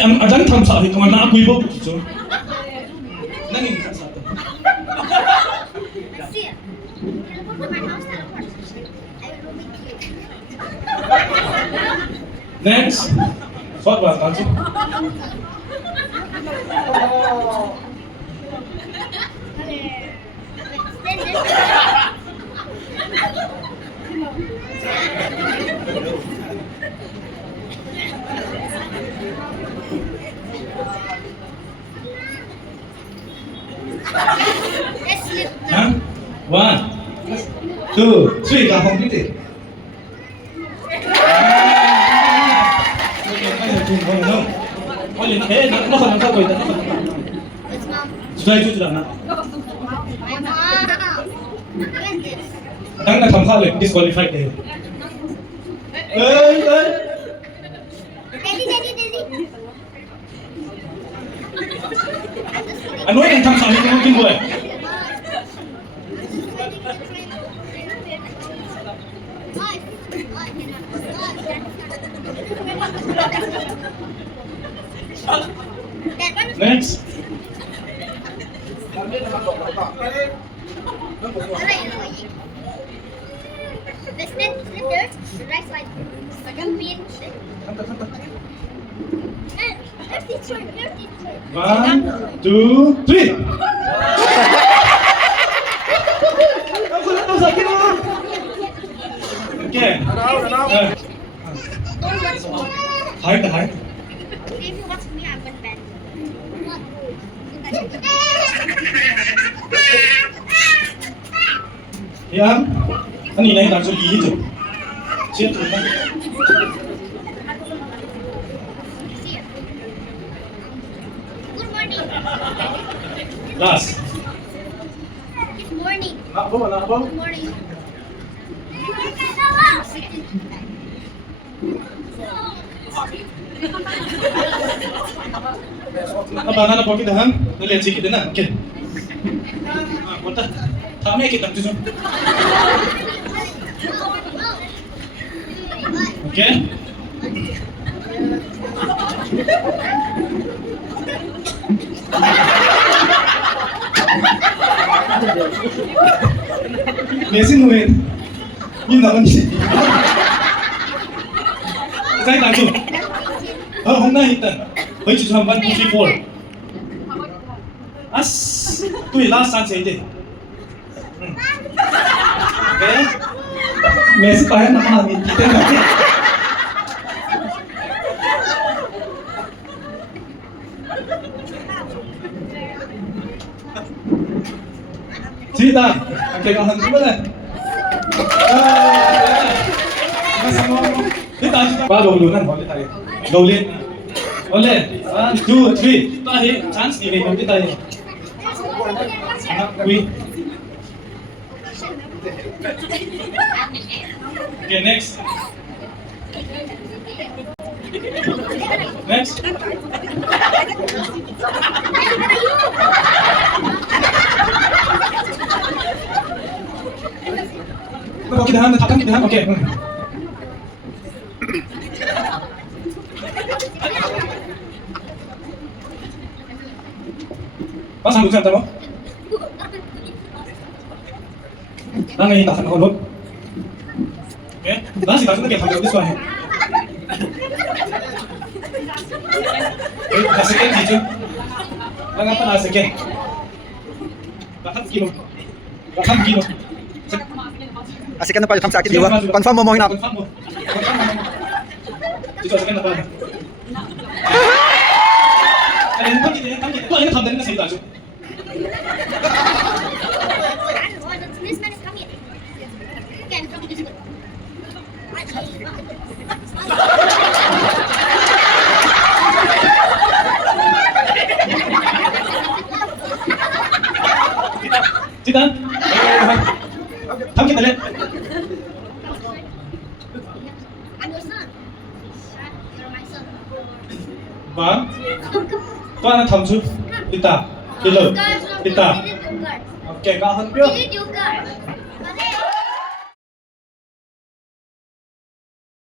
ang ajan tham sa kung na aku ibo so. Nangin ka sa to. See, teleport to my house, teleport. I will be cute. Next. What was that? Let's slip. Huh? 1, 2, 3. Dah complete. Oleh, nak kau itu. It's mom. Sudah itu sudah nak. My mom. What is this? Tang nak tham khao le disqualified deh. Eh. Daddy. Ano yang tham sa ni mungkin boleh. Next. The slipper, the right side. Second pin. Here's the turn. 1, 2, 3. Aku nak tahu sakit apa. Okay. Hai. If you watch me, I'm gonna bend. Yang, ani naik langsung gitu. Siap tu. Good morning. Last. Good morning. Apa? Good morning. Apa nak pakai dah? Nak lihat sikit dah. Okay. Kontak. Kami kita tu. Okay. Mesin huit. Ini nak ni. Saya langsung. Hôm nay hiện với chị Hồng Văn 2, 3, 4. As, tôi last chance ini. Okay. Messi tayo na kami kita na. Sita, ang kailangan ko ba na? Kita ba lulunan boleh tayo. Gawin. Oleh. 1, 2, 3. Tayo chance ni may konti tayo. Nahkui. Okay, next. Okay, dah, okay. Pasang dulu santai mo. Ngayon takan ako loob. Okay? Nasi takan na kaya hanggang this one. Second dito. Lang pa na second. Bakit kilo? Kasi ka na pala sa akin, di ba? Confirm mo hinap. Confirm mo. Dito second na pala. Ano pa kita? Ito ay nakhamdan na sa ito. This man is coming. Again, from this one. Sita. Tham kita lihat. I'm your son. You're my son. Ba? Kau anak tham su? Dita. Kilo. Dita. Did it do good? Okay, kau hantu. Did it do good?